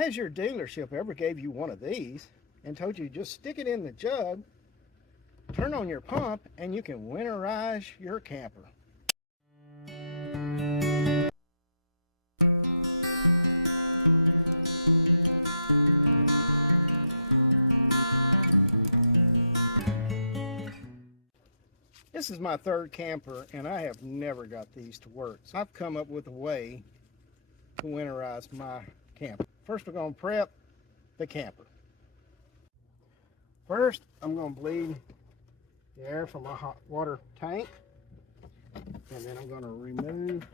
Has your dealership ever gave you one of these and told you just stick it in the jug, turn on your pump, and you can winterize your camper? This is my third camper and I have never got these to work. So I've come up with a way to winterize my camper. First, we're going to prep the camper. First, I'm going to bleed the air from my hot water tank, and then I'm going to remove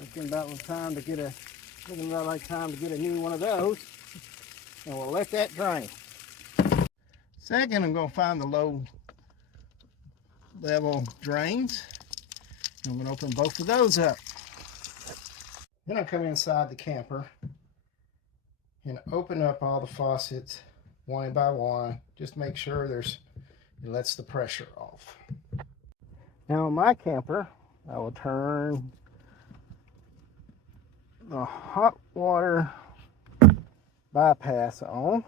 looking about time to get a new one of those, and we'll let that drain. Second, I'm going to find the low level drains. I'm going to open both of those up. Then I'll come inside the camper and open up all the faucets one by one. Just make sure it lets the pressure off. Now in my camper, I will turn the hot water bypass on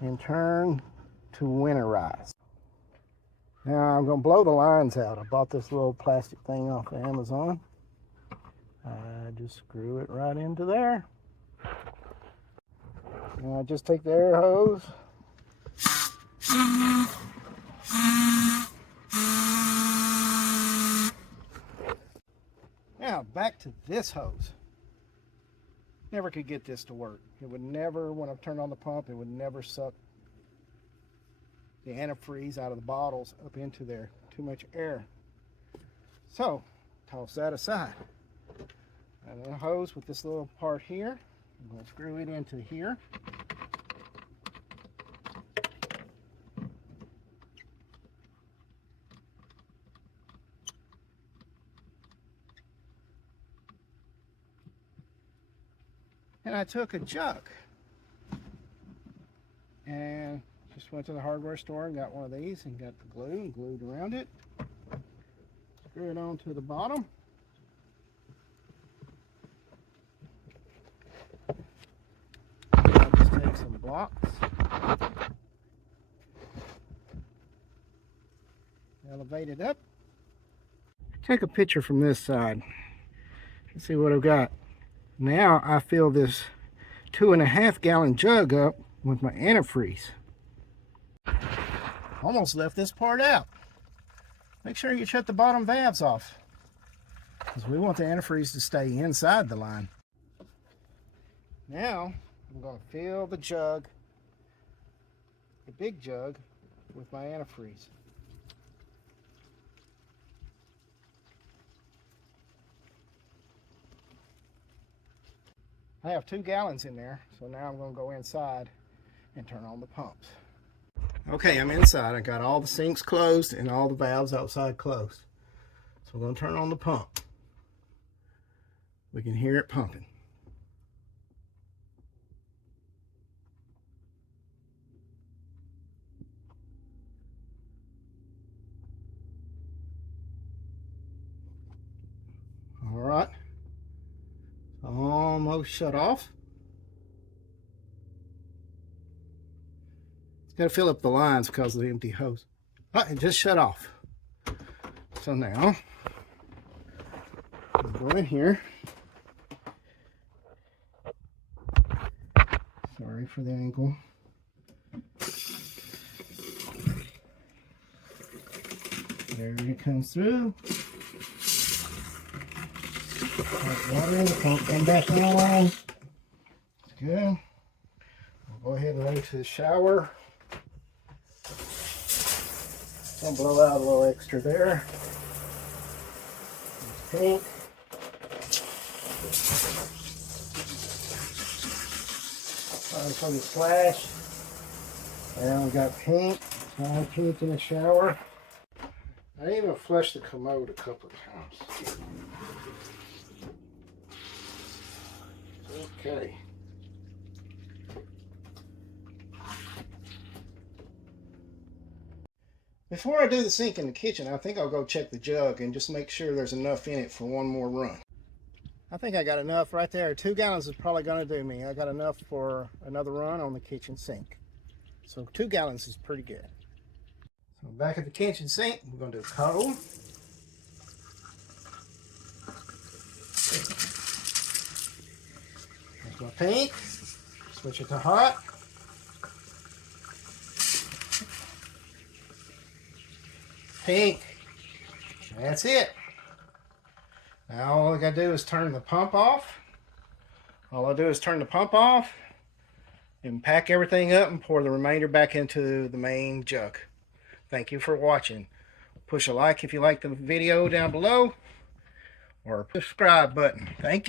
and turn to winterize. Now I'm going to blow the lines out. I bought this little plastic thing off of Amazon. I just screw it right into there. And I just take the air hose. Now back to this hose. Never could get this to work. It would never, when I turned on the pump, it would never suck the antifreeze out of the bottles up into there. Too much air. So, toss that aside. And then a hose with this little part here. I'm going to screw it into here. And I took a jug and just went to the hardware store and got one of these and got the glue and glued around it. Screw it onto the bottom. I'll just take some blocks, elevate it up. Take a picture from this side. Let's see what I've got. Now I fill this 2.5 gallon jug up with my antifreeze. Almost left this part out. Make sure you shut the bottom valves off, because we want the antifreeze to stay inside the line. Now I'm going to fill the jug, the big jug, with my antifreeze. I have 2 gallons in there, so now I'm going to go inside and turn on the pumps. Okay, I'm inside. I got all the sinks closed and all the valves outside closed. So I'm going to turn on the pump. We can hear it pumping. All right. Almost shut off. It's got to fill up the lines because of the empty hose. Oh, it just shut off. So now I'll go in here. Sorry for the angle. There it comes through. Hot water in the pump, come back on. It's good. We'll go ahead and run to the shower. I'll blow out a little extra there. It's pink. From the splash. And we got pink. Now pink in the shower. I even flushed the commode a couple of times. Okay. Before I do the sink in the kitchen, I think I'll go check the jug and just make sure there's enough in it for one more run. I think I got enough right there. 2 gallons is probably going to do me. I got enough for another run on the kitchen sink. So 2 gallons is pretty good. So back at the kitchen sink, we're going to do cold. There's my pink. Switch it to hot. Pink. That's it. Now all I gotta do is turn the pump off. All I do is turn the pump off and pack everything up and pour the remainder back into the main jug. Thank you for watching. Push a like if you like the video down below, or a subscribe button. Thank you.